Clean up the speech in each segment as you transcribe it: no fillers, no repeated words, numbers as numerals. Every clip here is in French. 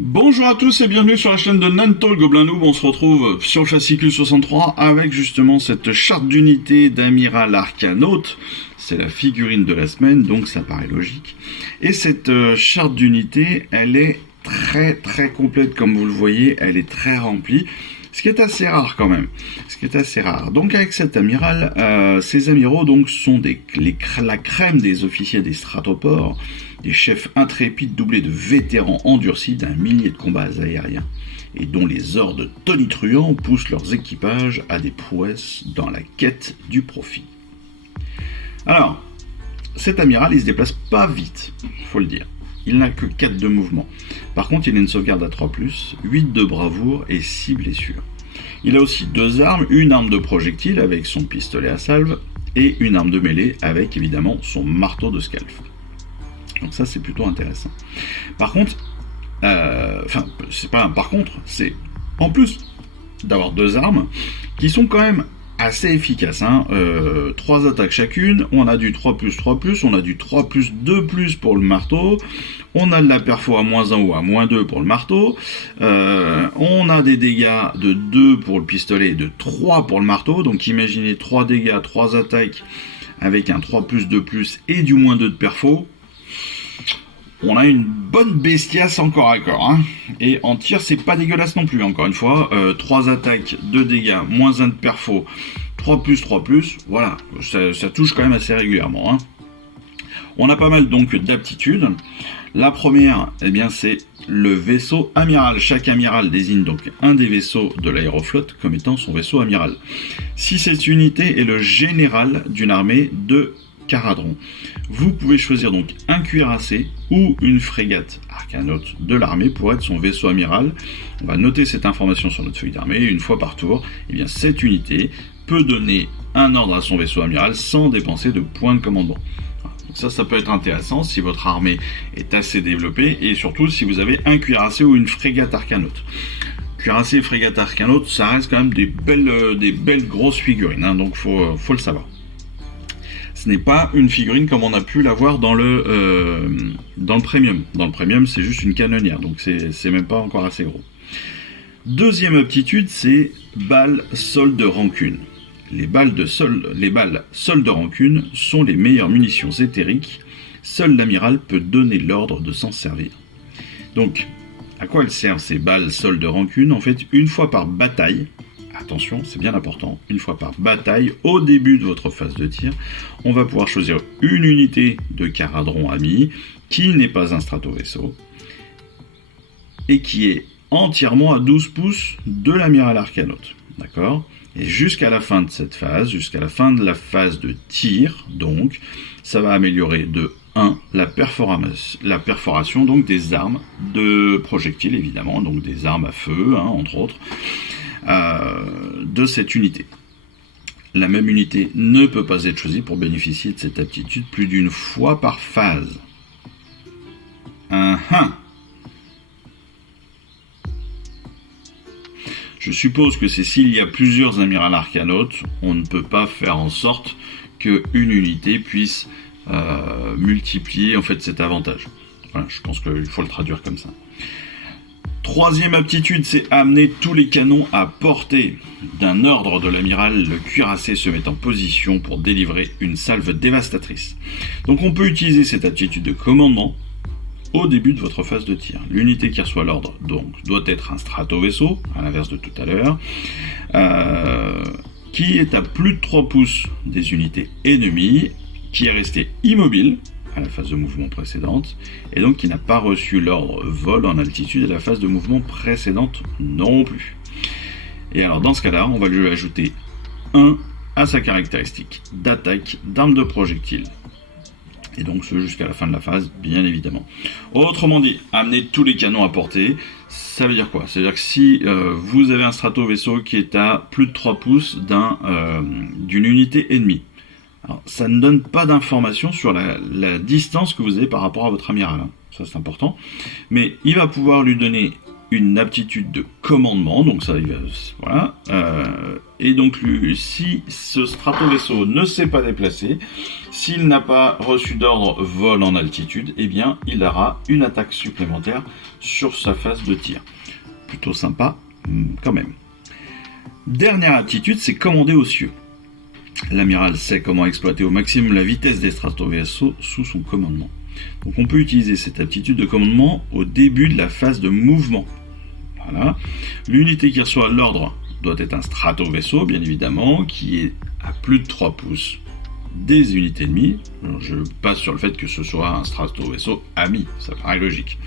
Bonjour à tous et bienvenue sur la chaîne de Nanto le Gobelin Noob. On se retrouve sur le fascicule 63 avec justement cette charte d'unité d'Amiral Arcanaute. C'est la figurine de la semaine, donc ça paraît logique. Et cette charte d'unité, elle est très complète comme vous le voyez, elle est très remplie. Ce qui est assez rare quand même. Ce qui est assez rare. Donc avec cet amiral, ces amiraux donc sont la crème des officiers des stratopores, des chefs intrépides doublés de vétérans endurcis d'un millier de combats aériens, et dont les hordes tonitruants poussent leurs équipages à des prouesses dans la quête du profit. Alors, cet amiral, il se déplace pas vite, faut le dire. Il n'a que 4 de mouvement. Par contre, il a une sauvegarde à 3+, 8 de bravoure et 6 blessures. Il a aussi 2 armes, une arme de projectile avec son pistolet à salve et une arme de mêlée avec évidemment son marteau de scalf. Donc ça, c'est plutôt intéressant. Par contre, c'est pas un par contre, c'est en plus d'avoir 2 armes qui sont quand même assez efficace, 3 attaques chacune, on a du 3+3+, on a du 3+2+, pour le marteau, on a de la perfo à -1 ou à -2 pour le marteau, on a des dégâts de 2 pour le pistolet et de 3 pour le marteau, donc imaginez 3 dégâts, 3 attaques avec un 3+2+, et du -2 de perfo. On a une bonne bestiace en corps à corps, Et en tir, c'est pas dégueulasse non plus, encore une fois. 3 attaques, 2 dégâts, -1 de perfo, 3+3+, voilà, ça touche quand même assez régulièrement, On a pas mal donc d'aptitudes. La première, eh bien, c'est le vaisseau amiral. Chaque amiral désigne donc un des vaisseaux de l'aéroflotte comme étant son vaisseau amiral. Si cette unité est le général d'une armée de Caradron, vous pouvez choisir donc un cuirassé ou une frégate arcanaute de l'armée pour être son vaisseau amiral. On va noter cette information sur notre feuille d'armée. Une fois par tour, eh bien, cette unité peut donner un ordre à son vaisseau amiral sans dépenser de points de commandement. Donc ça peut être intéressant si votre armée est assez développée et surtout si vous avez un cuirassé ou une frégate arcanaute. Cuirassé et frégate arcanaute, ça reste quand même des belles grosses figurines, donc faut le savoir. Ce n'est pas une figurine comme on a pu l'avoir dans le premium. Dans le premium, c'est juste une canonnière, donc c'est même pas encore assez gros. Deuxième aptitude, c'est balles sol de rancune. Les balles sol de rancune sont les meilleures munitions éthériques. Seul l'amiral peut donner l'ordre de s'en servir. Donc, à quoi elles servent ces balles sol de rancune? En fait, une fois par bataille, attention, c'est bien important, une fois par bataille, au début de votre phase de tir, on va pouvoir choisir une unité de Caradron ami qui n'est pas un stratovaisseau et qui est entièrement à 12 pouces de l'amiral Arcanaute. D'accord? Et jusqu'à la fin de cette phase, jusqu'à la fin de la phase de tir, donc, ça va améliorer de 1 la perforation donc des armes de projectiles, évidemment, donc des armes à feu, entre autres, de cette unité. La même unité ne peut pas être choisie pour bénéficier de cette aptitude plus d'une fois par phase. Je suppose que c'est s'il y a plusieurs amirals arcanautes, on ne peut pas faire en sorte qu'une unité puisse multiplier en fait cet avantage. Voilà, je pense qu'il faut le traduire comme ça. Troisième aptitude, c'est amener tous les canons à portée. D'un ordre de l'amiral, le cuirassé se met en position pour délivrer une salve dévastatrice. Donc on peut utiliser cette aptitude de commandement au début de votre phase de tir. L'unité qui reçoit l'ordre donc doit être un stratovaisseau, à l'inverse de tout à l'heure, qui est à plus de 3 pouces des unités ennemies, qui est resté immobile à la phase de mouvement précédente, et donc qui n'a pas reçu l'ordre vol en altitude à la phase de mouvement précédente non plus. Et alors dans ce cas-là, on va lui ajouter 1 à sa caractéristique d'attaque d'arme de projectile. Et donc ce jusqu'à la fin de la phase, bien évidemment. Autrement dit, amener tous les canons à portée, ça veut dire quoi? C'est-à-dire que si vous avez un stratovaisseau qui est à plus de 3 pouces d'une unité ennemie, alors, ça ne donne pas d'informations sur la distance que vous avez par rapport à votre amiral. Ça, c'est important. Mais il va pouvoir lui donner une aptitude de commandement, donc ça, voilà. Et donc, si ce stratovaisseau ne s'est pas déplacé, s'il n'a pas reçu d'ordre vol en altitude, eh bien, il aura une attaque supplémentaire sur sa phase de tir. Plutôt sympa, quand même. Dernière aptitude, c'est commander aux cieux. L'amiral sait comment exploiter au maximum la vitesse des stratovaisseaux sous son commandement. Donc on peut utiliser cette aptitude de commandement au début de la phase de mouvement. Voilà. L'unité qui reçoit l'ordre doit être un stratovaisseau, bien évidemment, qui est à plus de 3 pouces des unités ennemies. Alors, je passe sur le fait que ce soit un stratovaisseau ami, ça paraît logique.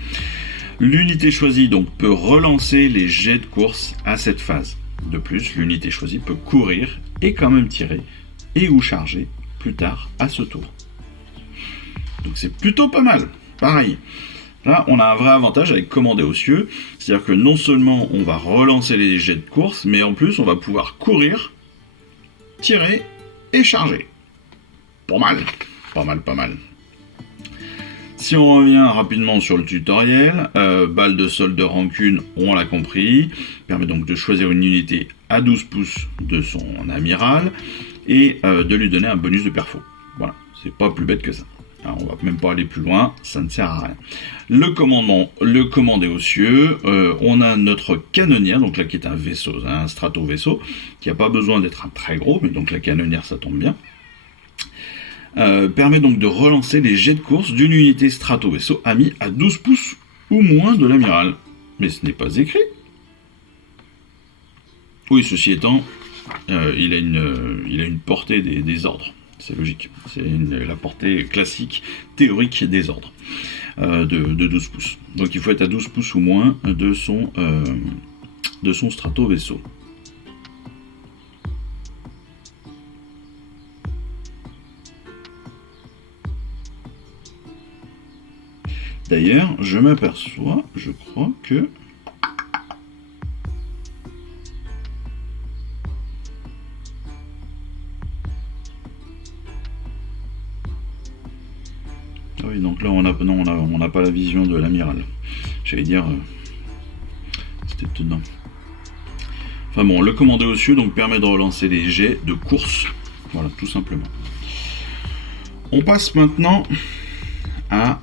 L'unité choisie donc peut relancer les jets de course à cette phase. De plus, l'unité choisie peut courir et quand même tirer et ou charger plus tard à ce tour. Donc c'est plutôt pas mal. Pareil, là on a un vrai avantage avec commander aux cieux, c'est-à-dire que non seulement on va relancer les jets de course, mais en plus on va pouvoir courir, tirer et charger. Pas mal, pas mal, pas mal. Si on revient rapidement sur le tutoriel, balle de solde de rancune, on l'a compris, permet donc de choisir une unité à 12 pouces de son amiral et de lui donner un bonus de perfo. Voilà, c'est pas plus bête que ça. Alors, on va même pas aller plus loin, ça ne sert à rien. Le commander aux cieux, on a notre canonnière, donc là qui est un vaisseau, un stratovaisseau, qui n'a pas besoin d'être un très gros, mais donc la canonnière ça tombe bien. Permet donc de relancer les jets de course d'une unité stratovaisseau amie à 12 pouces ou moins de l'amiral. Mais ce n'est pas écrit. Oui, ceci étant, il a une portée des ordres. C'est logique. C'est la portée classique, théorique des ordres de 12 pouces. Donc il faut être à 12 pouces ou moins de son stratovaisseau. D'ailleurs, je m'aperçois, je crois que... Oui, donc là, on n'a pas la vision de l'amiral. J'allais dire... c'était étonnant. Enfin bon, le commander aux cieux donc, permet de relancer les jets de course. Voilà, tout simplement. On passe maintenant à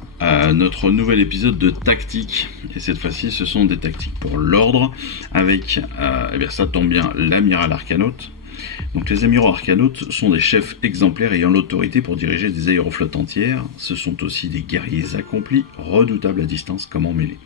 notre nouvel épisode de tactique. Et cette fois-ci, ce sont des tactiques pour l'ordre, avec, eh bien, ça tombe bien, l'amiral arcanote. Donc les amiraux arcanotes sont des chefs exemplaires ayant l'autorité pour diriger des aéroflottes entières. Ce sont aussi des guerriers accomplis, redoutables à distance comme en mêlée.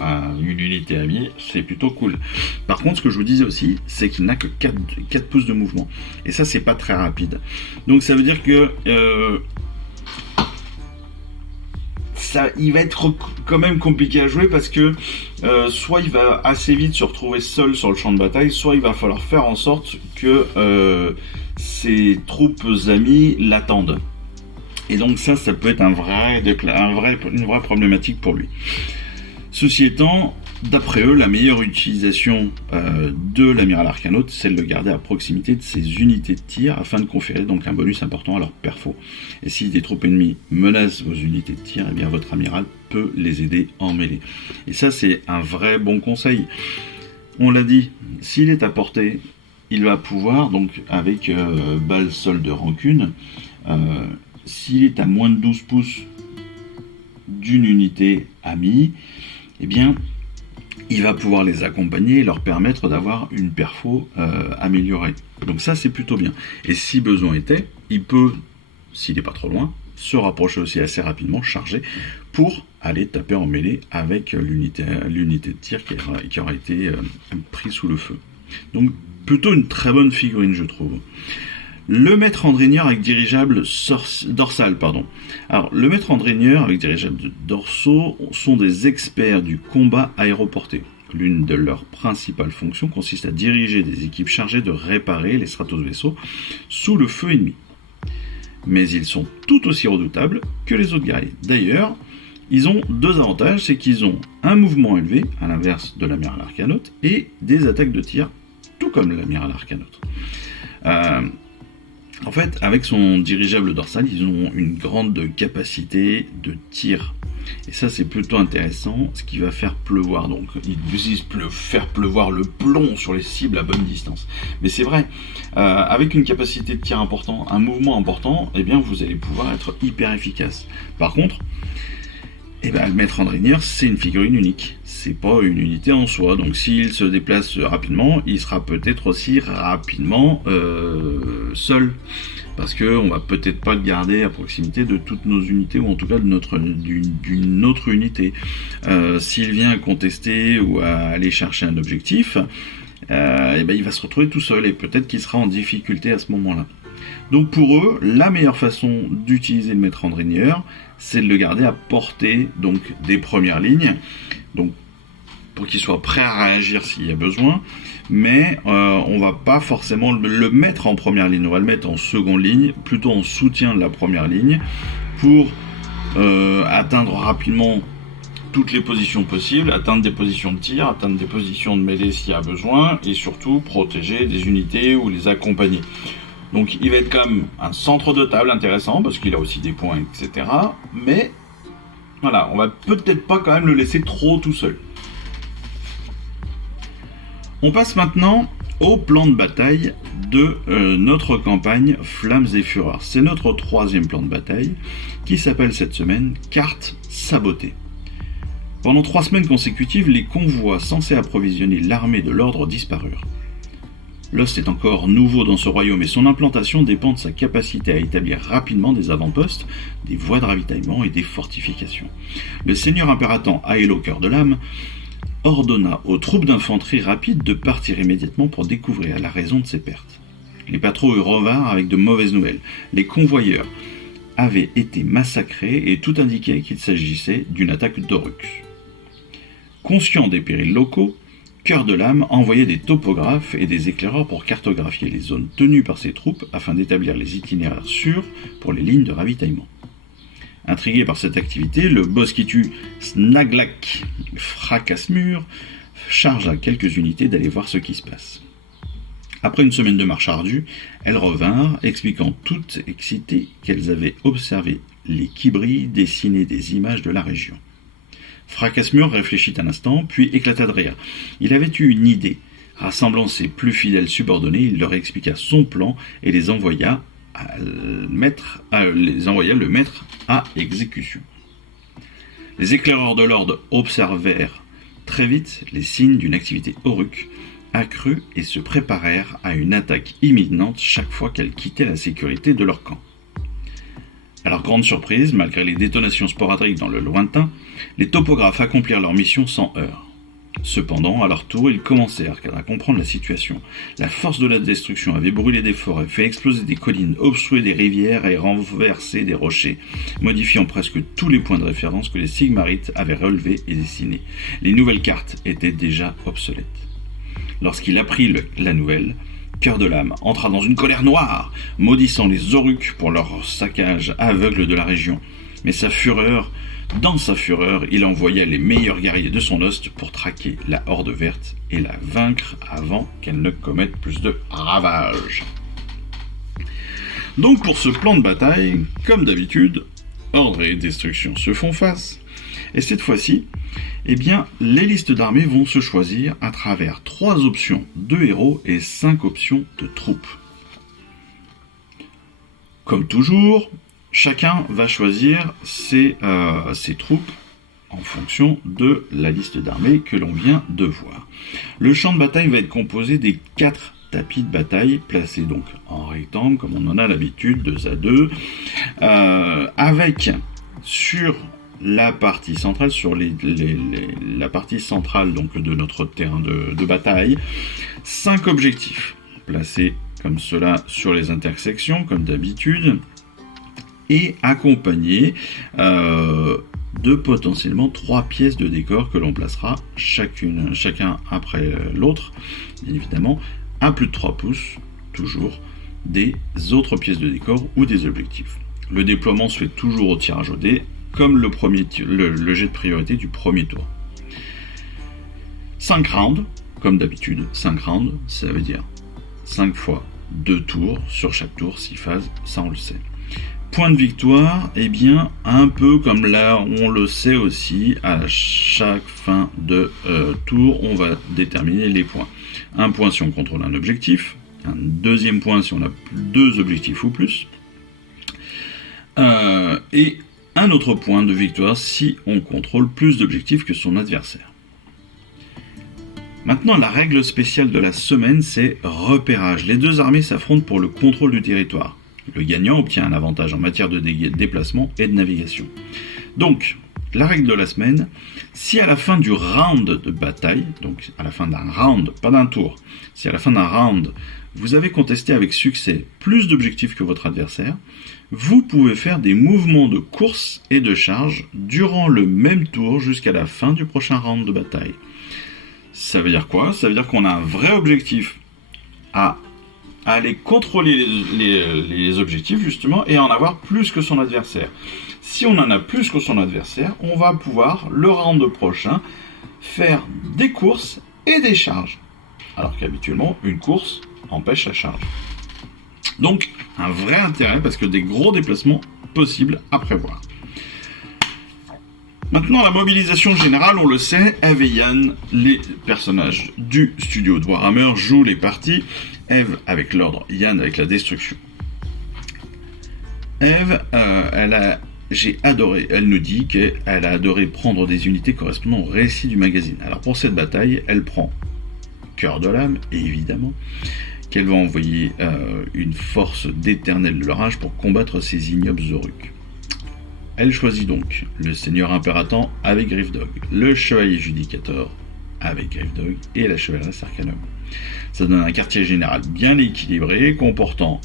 À une unité amie, c'est plutôt cool. Par contre, ce que je vous disais aussi, c'est qu'il n'a que 4 pouces de mouvement. Et ça, c'est pas très rapide. Donc ça veut dire que il va être quand même compliqué à jouer parce que soit il va assez vite se retrouver seul sur le champ de bataille, soit il va falloir faire en sorte que ses troupes amies l'attendent. Et donc ça peut être une vraie problématique pour lui. Ceci étant, d'après eux, la meilleure utilisation de l'amiral arcanote, c'est de le garder à proximité de ses unités de tir afin de conférer donc un bonus important à leur perfo. Et si des troupes ennemies menacent vos unités de tir, eh bien votre amiral peut les aider en mêlée. Et ça, c'est un vrai bon conseil. On l'a dit, s'il est à portée, il va pouvoir, donc avec balle solde de rancune, s'il est à moins de 12 pouces d'une unité amie, eh bien, il va pouvoir les accompagner et leur permettre d'avoir une perfo améliorée. Donc ça, c'est plutôt bien. Et si besoin était, il peut, s'il n'est pas trop loin, se rapprocher aussi assez rapidement, charger, pour aller taper en mêlée avec l'unité de tir qui aura été prise sous le feu. Donc, plutôt une très bonne figurine, je trouve. Le maître Andrénieur avec dirigeable dorsal, pardon. Alors, le maître Andrénieur avec dirigeable dorsaux sont des experts du combat aéroporté. L'une de leurs principales fonctions consiste à diriger des équipes chargées de réparer les stratos vaisseaux sous le feu ennemi. Mais ils sont tout aussi redoutables que les autres guerriers. D'ailleurs, ils ont deux avantages, c'est qu'ils ont un mouvement élevé, à l'inverse de l'amiral Arcanote, et des attaques de tir, tout comme l'amiral Arcanote. En fait, avec son dirigeable dorsal, ils ont une grande capacité de tir. Et ça, c'est plutôt intéressant, ce qui va faire pleuvoir. Donc, ils disent faire pleuvoir le plomb sur les cibles à bonne distance. Mais c'est vrai, avec une capacité de tir important, un mouvement important, eh bien, vous allez pouvoir être hyper efficace. Par contre, le maître Andrénieur, c'est une figurine unique. C'est pas une unité en soi. Donc, s'il se déplace rapidement, il sera peut-être aussi rapidement seul. Parce qu'on va peut-être pas le garder à proximité de toutes nos unités, ou en tout cas d'une autre unité. S'il vient contester ou à aller chercher un objectif, il va se retrouver tout seul, et peut-être qu'il sera en difficulté à ce moment-là. Donc pour eux, la meilleure façon d'utiliser le maître Andrénieur, c'est de le garder à portée donc, des premières lignes, donc pour qu'il soit prêt à réagir s'il y a besoin, mais on va pas forcément le mettre en première ligne, on va le mettre en seconde ligne, plutôt en soutien de la première ligne, pour atteindre rapidement toutes les positions possibles, atteindre des positions de tir, atteindre des positions de mêlée s'il y a besoin, et surtout protéger des unités ou les accompagner. Donc il va être quand même un centre de table intéressant, parce qu'il a aussi des points, etc. Mais voilà, on va peut-être pas quand même le laisser trop tout seul. On passe maintenant au plan de bataille de notre campagne Flammes et Fureurs. C'est notre troisième plan de bataille, qui s'appelle cette semaine Carte sabotée. Pendant 3 semaines consécutives, les convois censés approvisionner l'armée de l'ordre disparurent. Lost est encore nouveau dans ce royaume et son implantation dépend de sa capacité à établir rapidement des avant-postes, des voies de ravitaillement et des fortifications. Le seigneur impératant Aelo Cœur de l'âme ordonna aux troupes d'infanterie rapide de partir immédiatement pour découvrir la raison de ces pertes. Les patrouilles revinrent avec de mauvaises nouvelles. Les convoyeurs avaient été massacrés et tout indiquait qu'il s'agissait d'une attaque d'Orux. Conscient des périls locaux, Cœur de l'âme envoyait des topographes et des éclaireurs pour cartographier les zones tenues par ses troupes afin d'établir les itinéraires sûrs pour les lignes de ravitaillement. Intrigué par cette activité, le Bosquitu Snaglak Fracasmur chargea quelques unités d'aller voir ce qui se passe. Après une semaine de marche ardue, elles revinrent, expliquant toutes excitées qu'elles avaient observé les Kibri dessiner des images de la région. Fracasmur réfléchit un instant, puis éclata de rire. Il avait eu une idée. Rassemblant ses plus fidèles subordonnés, il leur expliqua son plan et les envoya le mettre à exécution. Les éclaireurs de l'ordre observèrent très vite les signes d'une activité Oruk accrue et se préparèrent à une attaque imminente chaque fois qu'elle quittait la sécurité de leur camp. À leur grande surprise, malgré les détonations sporadiques dans le lointain, les topographes accomplirent leur mission sans heurts. Cependant, à leur tour, ils commencèrent à comprendre la situation. La force de la destruction avait brûlé des forêts, fait exploser des collines, obstrué des rivières et renversé des rochers, modifiant presque tous les points de référence que les Sigmarites avaient relevés et dessinés. Les nouvelles cartes étaient déjà obsolètes. Lorsqu'il apprit la nouvelle, Cœur de l'âme entra dans une colère noire, maudissant les Oruks pour leur saccage aveugle de la région. Mais dans sa fureur, il envoya les meilleurs guerriers de son host pour traquer la Horde verte et la vaincre avant qu'elle ne commette plus de ravages. Donc pour ce plan de bataille, comme d'habitude, ordre et destruction se font face. Et cette fois-ci, les listes d'armées vont se choisir à travers 3 options de héros et 5 options de troupes. Comme toujours, chacun va choisir ses troupes en fonction de la liste d'armées que l'on vient de voir. Le champ de bataille va être composé des 4 tapis de bataille placés donc en rectangle, comme on en a l'habitude, 2 à 2, avec sur la partie centrale, sur la partie centrale donc de notre terrain de bataille, 5 objectifs placés comme cela sur les intersections, comme d'habitude, et accompagné de potentiellement 3 pièces de décor que l'on placera chacun après l'autre, bien évidemment, à plus de 3 pouces, toujours, des autres pièces de décor ou des objectifs. Le déploiement se fait toujours au tirage au dé, comme le jet de priorité du premier tour. 5 rounds, comme d'habitude, 5 rounds, ça veut dire 5 fois 2 tours, sur chaque tour, 6 phases, ça on le sait. Point de victoire, eh bien, un peu comme là, on le sait aussi, à chaque fin de tour, on va déterminer les points. Un point si on contrôle un objectif, un deuxième point si on a 2 objectifs ou plus, et un autre point de victoire si on contrôle plus d'objectifs que son adversaire. Maintenant, la règle spéciale de la semaine, c'est repérage. Les 2 armées s'affrontent pour le contrôle du territoire. Le gagnant obtient un avantage en matière de déplacement et de navigation. Donc, la règle de la semaine, si à la fin du round de bataille, donc à la fin d'un round, pas d'un tour, si à la fin d'un round, vous avez contesté avec succès plus d'objectifs que votre adversaire, vous pouvez faire des mouvements de course et de charge durant le même tour jusqu'à la fin du prochain round de bataille. Ça veut dire quoi? Ça veut dire qu'on a un vrai objectif à aller contrôler les objectifs justement et en avoir plus que son adversaire. Si on en a plus que son adversaire, on va pouvoir, le round prochain, faire des courses et des charges. Alors qu'habituellement, une course empêche la charge. Donc, un vrai intérêt parce que des gros déplacements possibles à prévoir. Maintenant, la mobilisation générale, on le sait, Eve et Yann, les personnages du studio de Warhammer, jouent les parties. Eve avec l'ordre, Yann avec la destruction. Eve, elle nous dit qu'elle a adoré prendre des unités correspondant au récit du magazine. Alors pour cette bataille, elle prend Cœur de l'âme, évidemment, qu'elle va envoyer une force d'éternel de l'orage pour combattre ces ignobles Zoruks. Elle choisit donc le Seigneur Impératant avec Griffdog, le Chevalier Judicator avec Griffdog et la Chevalerie Arcanum. Ça donne un quartier général bien équilibré, comportant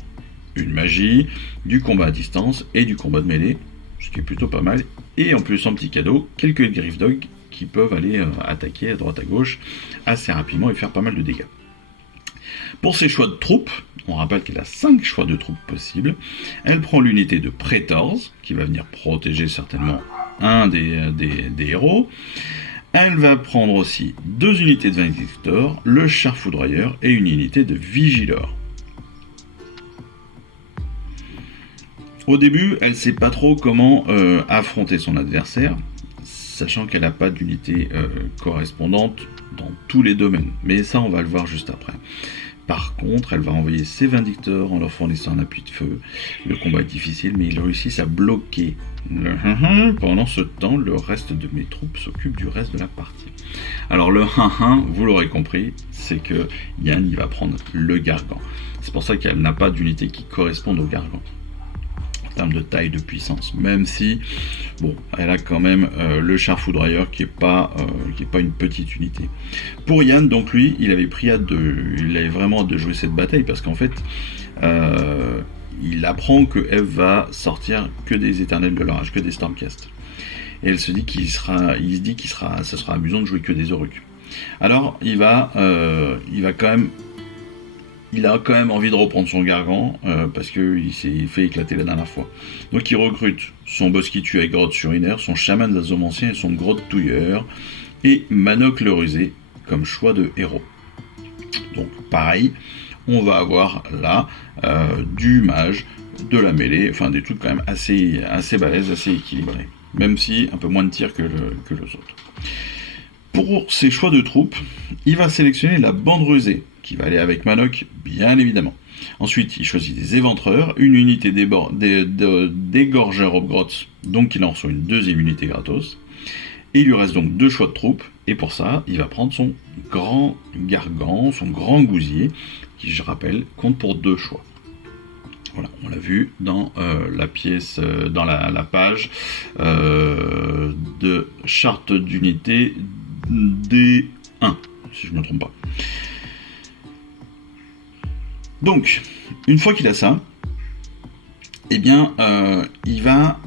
une magie, du combat à distance et du combat de mêlée, ce qui est plutôt pas mal. Et en plus, en petit cadeau, quelques Griffdog qui peuvent aller attaquer à droite à gauche assez rapidement et faire pas mal de dégâts. Pour ses choix de troupes, on rappelle qu'elle a 5 choix de troupes possibles. Elle prend l'unité de Praetors, qui va venir protéger certainement un des héros. Elle va prendre aussi 2 unités de Vindictor, le Char Foudroyeur et une unité de Vigilor. Au début, elle ne sait pas trop comment affronter son adversaire, sachant qu'elle n'a pas d'unité correspondante dans tous les domaines. Mais ça, on va le voir juste après. Par contre, elle va envoyer ses Vindictors en leur fournissant un appui de feu. Le combat est difficile, mais ils réussissent à bloquer. Pendant ce temps, le reste de mes troupes s'occupe du reste de la partie. Alors le 1-1, vous l'aurez compris, c'est que Yann il va prendre le Gargan. C'est pour ça qu'elle n'a pas d'unité qui corresponde au Gargan en termes de taille, de puissance, même si bon, elle a quand même le Char Foudroyeur qui est pas une petite unité. Pour Yann, donc lui, il avait vraiment hâte de jouer cette bataille parce qu'en fait, il apprend que Eve va sortir que des Éternels de l'Orage, que des Stormcast. Et elle se dit qu'il sera amusant de jouer que des Zoruks. Alors, il a quand même envie de reprendre son Gargan parce qu'il s'est fait éclater la dernière fois. Donc il recrute son boss qui tue avec Grotte sur Iner, son chaman de l'Azomancien et son Grotte Touilleur, et Manok le Rusé comme choix de héros. Donc pareil, on va avoir là du mage, de la mêlée, enfin des trucs quand même assez balèzes, assez équilibrés. Même si un peu moins de tir que les autres. Pour ses choix de troupes, il va sélectionner la bande rusée, qui va aller avec Manok, bien évidemment. Ensuite, il choisit des éventreurs, une unité d'égorgeurs Obgrots, donc il en reçoit une deuxième unité gratos. Et il lui reste donc 2 choix de troupes, et pour ça, il va prendre son grand Gargan, son grand Gousier, qui, je rappelle, compte pour 2 choix. Voilà, on l'a vu dans la pièce, dans la page de charte d'unité D1, si je ne me trompe pas. Donc, une fois qu'il a ça, eh bien, il va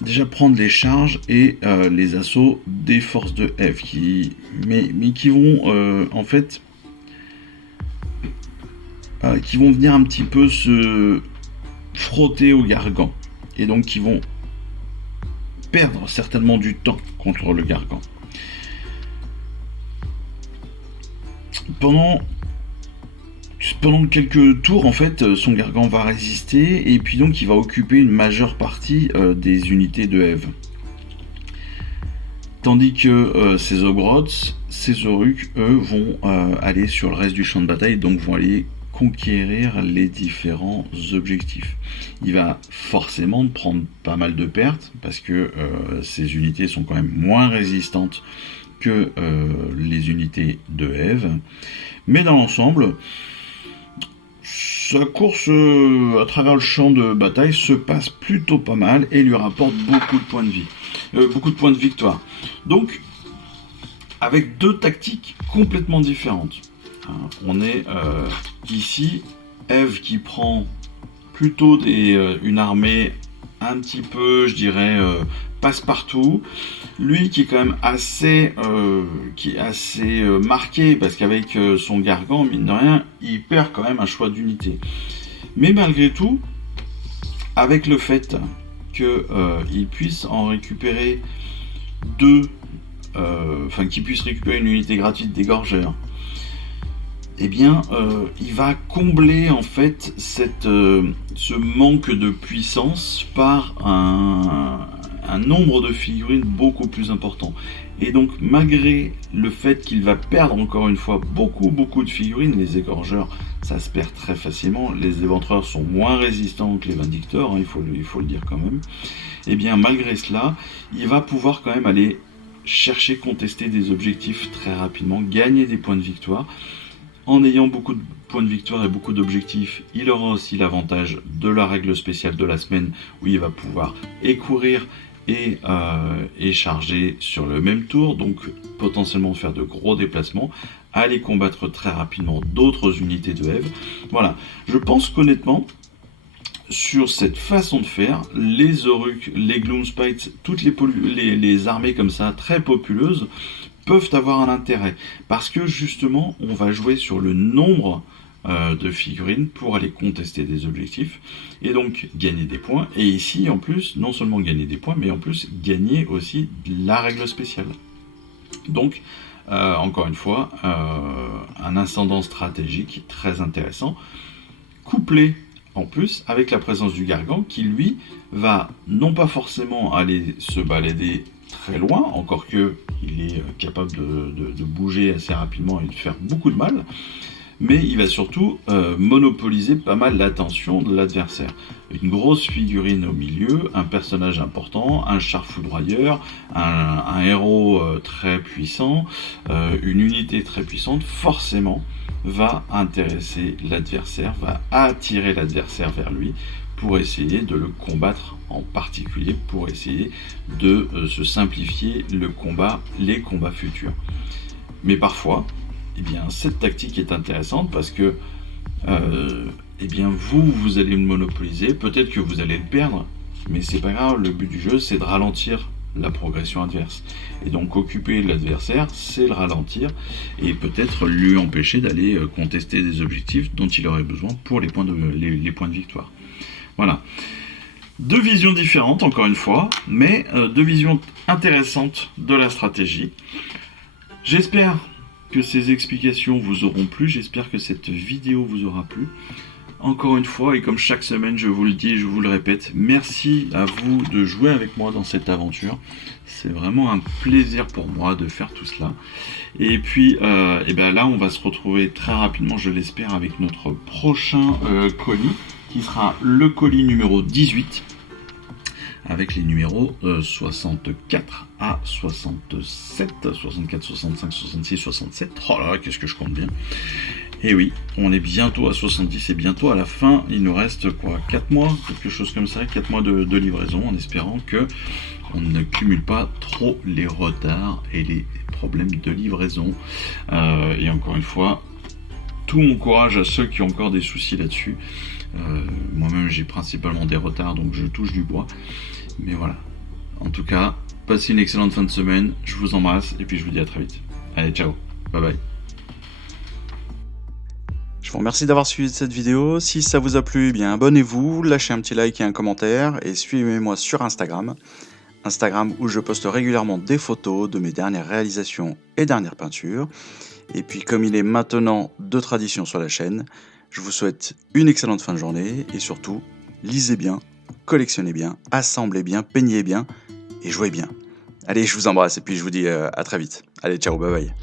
déjà prendre les charges et les assauts des forces de Eve, mais qui vont en fait, qui vont venir un petit peu se frotter au Gargan, et donc qui vont perdre certainement du temps contre le Gargan. Pendant quelques tours, en fait, son Gargan va résister, et puis donc il va occuper une majeure partie des unités de Eve. Tandis que ces Ogrots, ces Oruks, eux, vont aller sur le reste du champ de bataille, donc vont aller conquérir les différents objectifs. Il va forcément prendre pas mal de pertes, parce que ces unités sont quand même moins résistantes que les unités de Eve. Mais dans l'ensemble, sa course à travers le champ de bataille se passe plutôt pas mal et lui rapporte beaucoup de points de vie, beaucoup de points de victoire. Donc, avec deux tactiques complètement différentes. On est ici, Eve qui prend plutôt une armée un petit peu, je dirais, passe-partout. Lui qui est quand même assez marqué, parce qu'avec son Gargan, mine de rien, il perd quand même un choix d'unité. Mais malgré tout, avec le fait qu'il puisse en récupérer deux, qu'il puisse récupérer une unité gratuite d'égorgeur, eh bien, il va combler en fait ce manque de puissance par un nombre de figurines beaucoup plus important. Et donc, malgré le fait qu'il va perdre encore une fois beaucoup de figurines, les égorgeurs, ça se perd très facilement, les éventreurs sont moins résistants que les vindicteurs, hein, il faut le dire quand même. Et bien, malgré cela, il va pouvoir quand même aller chercher, contester des objectifs très rapidement, gagner des points de victoire. En ayant beaucoup de points de victoire et beaucoup d'objectifs, il aura aussi l'avantage de la règle spéciale de la semaine, où il va pouvoir écourir et charger sur le même tour, donc potentiellement faire de gros déplacements, aller combattre très rapidement d'autres unités de Eve. Voilà, je pense qu'honnêtement, sur cette façon de faire, les Oruks, les Gloomspites, toutes les armées comme ça, très populeuses, peuvent avoir un intérêt, parce que justement on va jouer sur le nombre de figurines pour aller contester des objectifs et donc gagner des points, et ici en plus non seulement gagner des points mais en plus gagner aussi la règle spéciale. Donc encore une fois un ascendant stratégique très intéressant, couplé en plus avec la présence du Gargan qui lui va non pas forcément aller se balader très loin, encore que il est capable de bouger assez rapidement et de faire beaucoup de mal, mais il va surtout monopoliser pas mal l'attention de l'adversaire. Une grosse figurine au milieu, un personnage important, un char foudroyeur, un héros très puissant, une unité très puissante, forcément va intéresser l'adversaire, va attirer l'adversaire vers lui pour essayer de le combattre, en particulier pour essayer de se simplifier les combats futurs. Mais parfois, eh bien, cette tactique est intéressante parce que eh bien, vous allez le monopoliser, peut-être que vous allez le perdre, mais c'est pas grave, le but du jeu c'est de ralentir la progression adverse. Et donc occuper l'adversaire, c'est le ralentir et peut-être lui empêcher d'aller contester des objectifs dont il aurait besoin pour les points de victoire. Voilà. Deux visions différentes, encore une fois, mais deux visions intéressantes de la stratégie. J'espère que ces explications vous auront plu, j'espère que cette vidéo vous aura plu. Encore une fois, et comme chaque semaine, je vous le dis et je vous le répète, merci à vous de jouer avec moi dans cette aventure. C'est vraiment un plaisir pour moi de faire tout cela. Et puis, et bien là, on va se retrouver très rapidement, je l'espère, avec notre prochain colis, qui sera le colis numéro 18, avec les numéros 64 à 67, 64, 65, 66, 67. Oh là là, qu'est-ce que je compte bien. Et oui, on est bientôt à 70 et bientôt à la fin, il nous reste quoi, 4 mois, quelque chose comme ça, 4 mois de livraison, en espérant que on ne cumule pas trop les retards et les problèmes de livraison. Et encore une fois, tout mon courage à ceux qui ont encore des soucis là-dessus. Moi-même j'ai principalement des retards, donc je touche du bois. Mais voilà. En tout cas, passez une excellente fin de semaine, je vous embrasse et puis je vous dis à très vite. Allez, ciao, bye bye. Je vous remercie d'avoir suivi cette vidéo. Si ça vous a plu, eh bien abonnez-vous, lâchez un petit like et un commentaire et suivez-moi sur Instagram. Instagram où je poste régulièrement des photos de mes dernières réalisations et dernières peintures. Et puis comme il est maintenant de tradition sur la chaîne, je vous souhaite une excellente fin de journée et surtout, lisez bien, collectionnez bien, assemblez bien, peignez bien et jouez bien. Allez, je vous embrasse et puis je vous dis à très vite. Allez, ciao, bye bye.